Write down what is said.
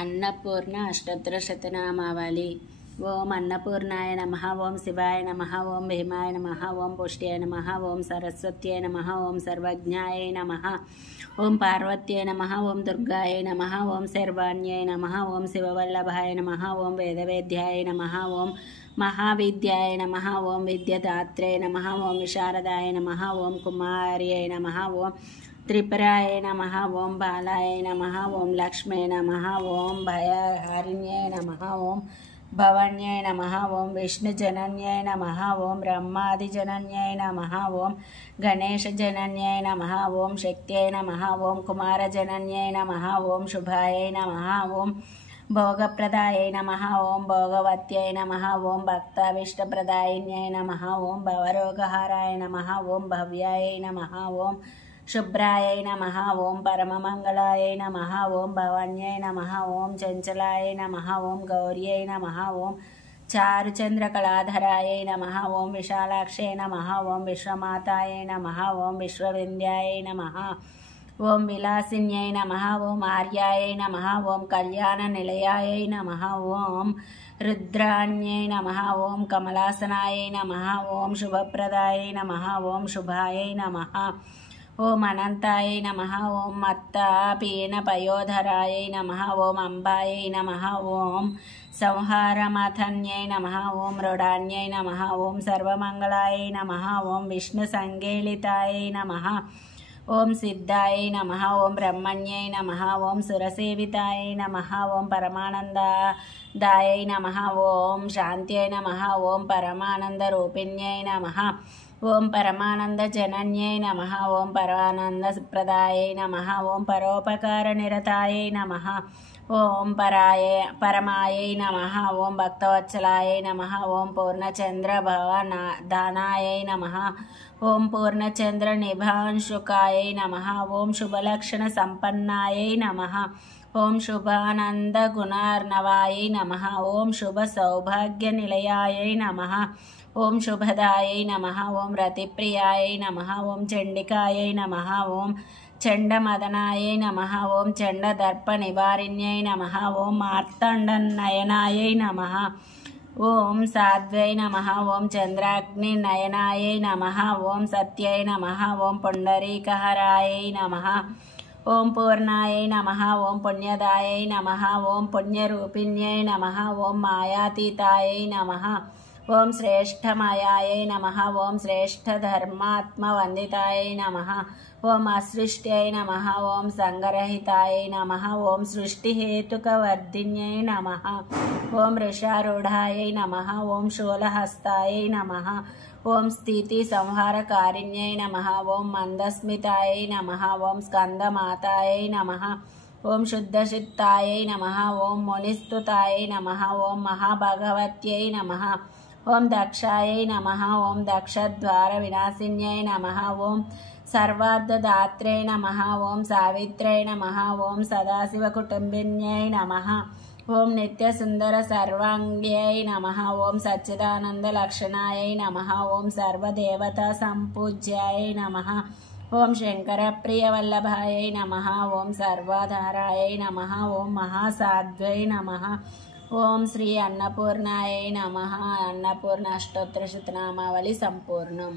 అన్నపూర్ణ అష్టోత్తర శతనామావళి. ఓం అన్నపూర్ణాయ నమః, ఓం శివాయ నమః, ఓం భీమాయ నమః, ఓం పుష్ట్యాయ నమః, ఓం సరస్వత్యాయ నమః, ఓం సర్వజ్ఞాయ నమః, ఓం పార్వత్యాయ నమః, ఓం దుర్గాయ నమః, ఓం శర్వాణ్యాయ నమః, ఓం శివవల్లభాయ నమః, ఓం వేదవేద్యాయ నమః, ఓం మహావిద్యాయ నమః, ఓం విద్యదాత్రే నమః, ఓం విశారదాయ నమః, ఓం కుమార్యై నమః, ఓం త్రిపురాయ నమః, ఓం బాలాయ నమః, ఓం లక్ష్మే నమః, ఓం భయహారిణ్యై నమః, ఓం భవన్యై నమః, ఓం విష్ణుజనన్యై నమః, ఓం బ్రహ్మాదిజనన్యై నమః, ఓం గణేశజనన్యై నమః, ఓం శక్త్యై నమః, ఓం కుమారజనన్యై నమః, ఓం శుభాయై నమః, ఓం భోగప్రదాయై నమః, ఓం భోగవత్యై నమః, ఓం భక్తాభీష్టప్రదాయిన్యై నమః, ఓం భవరోగహారాయ నమః, ఓం భవ్యాయై నమః, ఓం శుభ్రాయై నమః, ఓం పరమమంగళాయై నమః, ఓం భవన్యై నమః, ఓం చంచలాయై నమః, ఓం గౌర్యై నమః, ఓం చారుచంద్రకళాధరాయై నమః, ఓం విశాలాక్షై నమః, ఓం విశ్వమాతాయై నమః, ఓం విశ్వవింధ్యాయై నమః, ఓం విలాసిన్యై నమః, ఓం ఆర్యాయై నమః, ఓం కళ్యాణ నిలయాయై నమః, ఓం రుద్రాణ్యై నమః, ఓం కమలాసనాయై నమః, ఓం శుభప్రదాయై నమః, ఓం శుభాయై నమః, ఓం అనంతాయై నమః, ఓం మత్తాపీనపయోధరాయై నమః, ఓం అంబాయై నమః, ఓం సంహారమథన్యై నమః, ఓం మృడాన్యై నమః, ఓం సర్వమంగళాయై నమః, ఓం విష్ణుసంకేళితాయై నమః, ఓం సిద్ధాయై నమః, ఓం బ్రహ్మణ్యై నమః, ఓం సురసేవితాయై నమః, ఓం పరమానందదాయై నమః, ఓం శాంత్యై నమః, ఓం పరమానందరూపిణ్యై నమః, ఓం పరమానందజనన్యై నమః, ఓం పరానందప్రదాయై నమః, ఓం పరోపకారనిరతాయై నమః, ఓం పరమాయై నమః, ఓం భక్తవత్సలాయై నమః, ఓం పూర్ణచంద్రభవదానాయై నమః, ఓం పూర్ణచంద్రనిభాంశుకాయై నమః, ఓం శుభలక్షణ సంపన్నాయై నమః, ఓం శుభానందగుణార్ణవాయై నమః, ఓం శుభసౌభాగ్యనిలయాయై నమః, ఓం శుభదాయై నమః, ఓం రతిప్రియాయై నమః, ఓం చండికాయై నమః, ఓం చండమదనాయై నమః, ఓం చండదర్పనివారిణ్యై నమః, ఓం మార్తాండనయనాయై నమః, ఓం సాధ్వై నమః, ఓం చంద్రాగ్నినయనాయై నమః, ఓం సత్యై నమః, ఓం పుండరీకహరాయై నమః, ఓం పూర్ణాయై నమః, ఓం పుణ్యదాయై నమః, ఓం పుణ్యరూపిణ్యై నమః, ఓం మాయాతీతాయై నమః, ఓం శ్రేష్టమయాయై నమః, ఓం శ్రేష్టధర్మాత్మవందితాయై నమః, ఓం అసృష్ట్యై నమః, ఓం సంగరహితాయై నమః, ఓం సృష్టిహేతుకవర్ధిన్యై నమః, ఓం వృషారూఢాయై నమః, ఓం శూలహస్తాయై నమః, ఓం స్థితి సంహారకారిణ్యై నమః, ఓం మందస్మితాయై నమః, ఓం స్కందమాతాయై నమః, ఓం శుద్ధచిత్తాయై నమః, ఓం మునిస్తుతాయై నమః, ఓం మహాభగవత్యై నమః, ఓం దక్షాయై నమః, ఓం దక్షద్వార వినాశిన్యై నమః, ఓం సర్వార్థదాత్రే నమః, ఓం సావిత్రై నమః, ఓం సదాశివకుటుంబిన్యై నమః, ఓం నిత్యసుందర సర్వాంగ్యై నమః, ఓం సచ్చిదానందలక్షణాయై నమః, ఓం సర్వదేవతా సంపూజ్యాయై నమః, ఓం శంకరప్రియవల్లభాయై నమః, ఓం సర్వాధారాయై నమః, ఓం మహాసాధ్వై నమః, ఓం శ్రీ అన్నపూర్ణాయై నమః. అన్నపూర్ణ అష్టోత్తర శతనామావళి సంపూర్ణం.